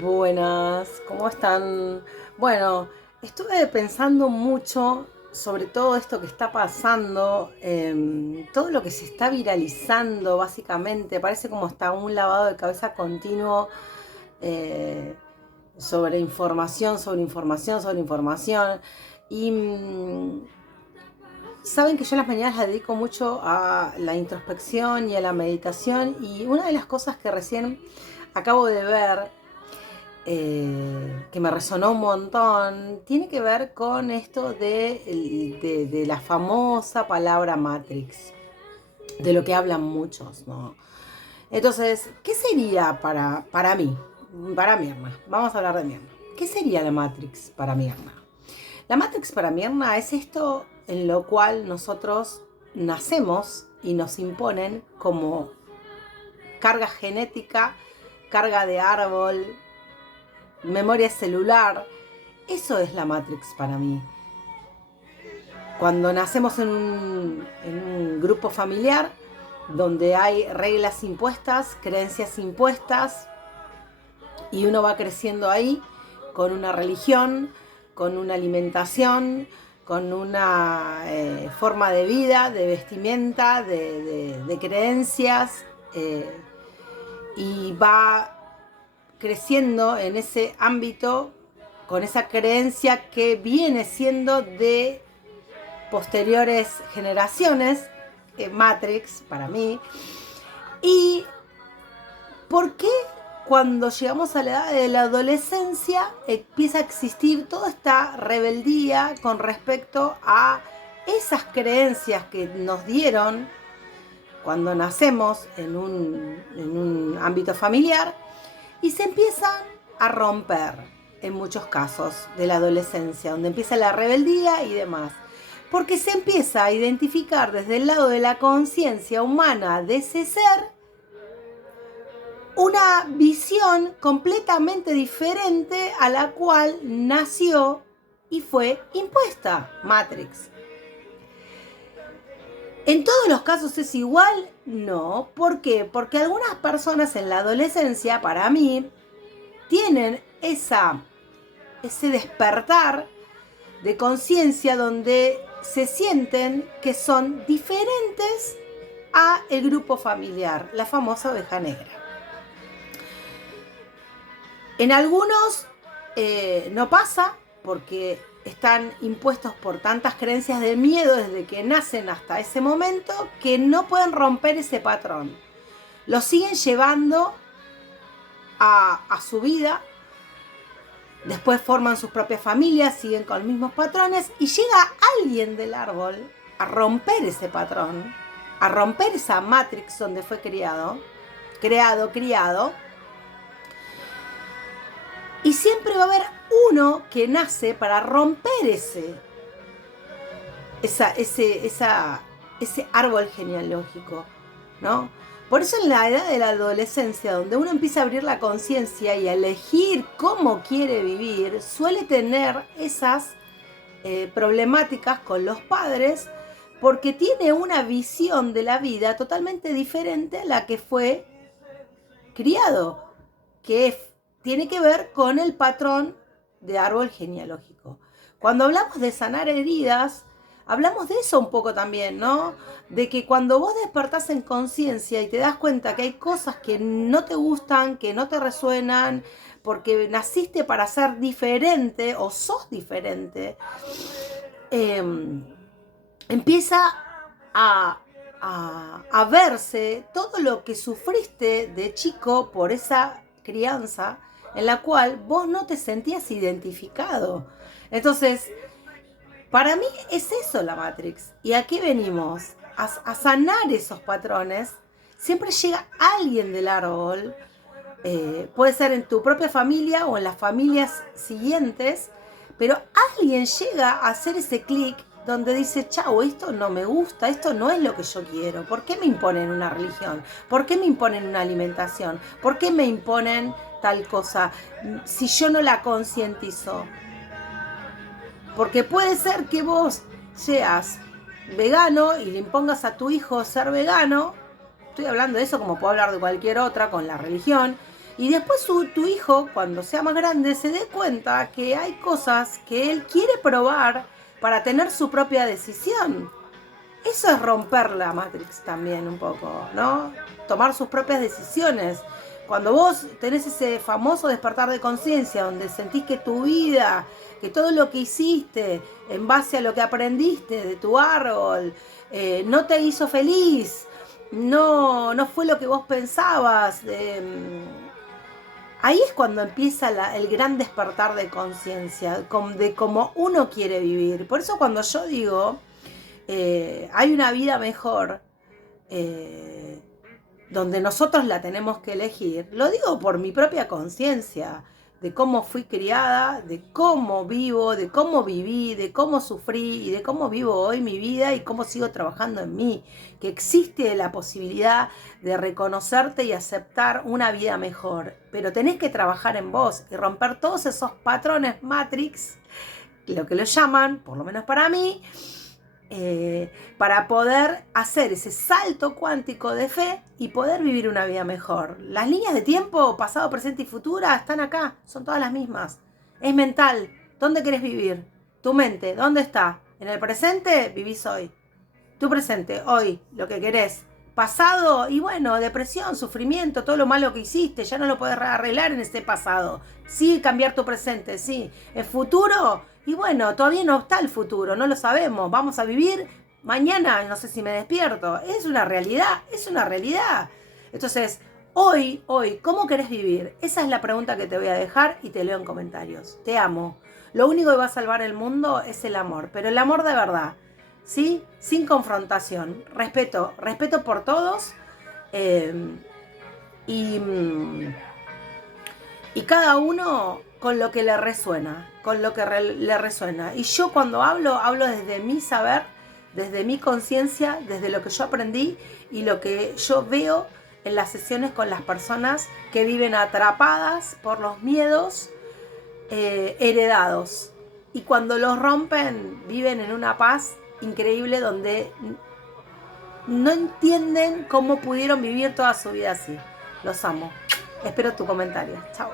Buenas, ¿cómo están? Bueno, estuve pensando mucho sobre todo esto que está pasando, todo lo que se está viralizando básicamente, parece como está un lavado de cabeza continuo eh, sobre información, sobre información, sobre información. Y saben que yo las mañanas las dedico mucho a la introspección y a la meditación y una de las cosas que recién acabo de ver que me resonó un montón, tiene que ver con esto de la famosa palabra Matrix, de lo que hablan muchos, ¿no? Entonces, ¿qué sería para mí? Para Mirna, vamos a hablar de Mirna. ¿Qué sería la Matrix para Mirna? La Matrix para Mirna es esto en lo cual nosotros nacemos y nos imponen como carga genética, carga de árbol, memoria celular. Eso es la Matrix para mí. Cuando nacemos en un grupo familiar donde hay reglas impuestas, creencias impuestas, y uno va creciendo ahí con una religión, con una alimentación, con una forma de vida, de vestimenta, de creencias, y va creciendo en ese ámbito con esa creencia que viene siendo de posteriores generaciones, Matrix para mí. ¿Y por qué cuando llegamos a la edad de la adolescencia empieza a existir toda esta rebeldía con respecto a esas creencias que nos dieron cuando nacemos en un ámbito familiar y se empiezan a romper en muchos casos de la adolescencia, donde empieza la rebeldía y demás? Porque se empieza a identificar desde el lado de la conciencia humana de ese ser una visión completamente diferente a la cual nació y fue impuesta Matrix. ¿En todos los casos es igual? No. ¿Por qué? Porque algunas personas en la adolescencia, para mí, tienen ese despertar de conciencia donde se sienten que son diferentes a el grupo familiar, la famosa oveja negra. En algunos no pasa porque están impuestos por tantas creencias de miedo desde que nacen hasta ese momento que no pueden romper ese patrón. Lo siguen llevando a su vida. Después forman sus propias familias, siguen con los mismos patrones y llega alguien del árbol a romper ese patrón, a romper esa Matrix donde fue criado. Y siempre va a haber uno que nace para romper ese árbol genealógico, ¿no? Por eso en la edad de la adolescencia, donde uno empieza a abrir la conciencia y a elegir cómo quiere vivir, suele tener esas problemáticas con los padres porque tiene una visión de la vida totalmente diferente a la que fue criado, que tiene que ver con el patrón de árbol genealógico. Cuando hablamos de sanar heridas, hablamos de eso un poco también, ¿no? De que cuando vos despertás en conciencia y te das cuenta que hay cosas que no te gustan, que no te resuenan, porque naciste para ser diferente o sos diferente, empieza a verse todo lo que sufriste de chico por esa crianza en la cual vos no te sentías identificado. Entonces, para mí es eso la Matrix. ¿Y a qué venimos? A sanar esos patrones. Siempre llega alguien del árbol, puede ser en tu propia familia o en las familias siguientes, pero alguien llega a hacer ese clic donde dice, chau, esto no me gusta, esto no es lo que yo quiero. ¿Por qué me imponen una religión? ¿Por qué me imponen una alimentación? ¿Por qué me imponen tal cosa si yo no la concientizo? Porque puede ser que vos seas vegano y le impongas a tu hijo ser vegano. Estoy hablando de eso como puedo hablar de cualquier otra con la religión. Y después tu hijo, cuando sea más grande, se dé cuenta que hay cosas que él quiere probar para tener su propia decisión. Eso es romper la Matrix también un poco, ¿no? Tomar sus propias decisiones. Cuando vos tenés ese famoso despertar de conciencia, donde sentís que tu vida, que todo lo que hiciste en base a lo que aprendiste de tu árbol, no te hizo feliz, no fue lo que vos pensabas. Ahí es cuando empieza el gran despertar de conciencia, de cómo uno quiere vivir. Por eso cuando yo digo, hay una vida mejor, donde nosotros la tenemos que elegir, lo digo por mi propia conciencia, de cómo fui criada, de cómo vivo, de cómo viví, de cómo sufrí y de cómo vivo hoy mi vida y cómo sigo trabajando en mí, que existe la posibilidad de reconocerte y aceptar una vida mejor, pero tenés que trabajar en vos y romper todos esos patrones Matrix, lo que lo llaman, por lo menos para mí, para poder hacer ese salto cuántico de fe y poder vivir una vida mejor. Las líneas de tiempo, pasado, presente y futura, están acá, son todas las mismas. Es mental. ¿Dónde querés vivir? Tu mente, ¿dónde está? En el presente vivís hoy. Tu presente, hoy, lo que querés. Pasado, y bueno, depresión, sufrimiento, todo lo malo que hiciste, ya no lo podés arreglar en ese pasado. Sí, cambiar tu presente, sí. El futuro, y bueno, todavía no está el futuro, no lo sabemos. Vamos a vivir mañana, no sé si me despierto. Es una realidad, es una realidad. Entonces, hoy, ¿cómo querés vivir? Esa es la pregunta que te voy a dejar y te leo en comentarios. Te amo. Lo único que va a salvar el mundo es el amor, pero el amor de verdad. ¿Sí? Sin confrontación, respeto por todos, y cada uno con lo que le resuena, le resuena. Y yo cuando hablo desde mi saber, desde mi conciencia, desde lo que yo aprendí y lo que yo veo en las sesiones con las personas que viven atrapadas por los miedos heredados. Y cuando los rompen, viven en una paz increíble donde no entienden cómo pudieron vivir toda su vida así. Los amo. Espero tu comentario. Chao.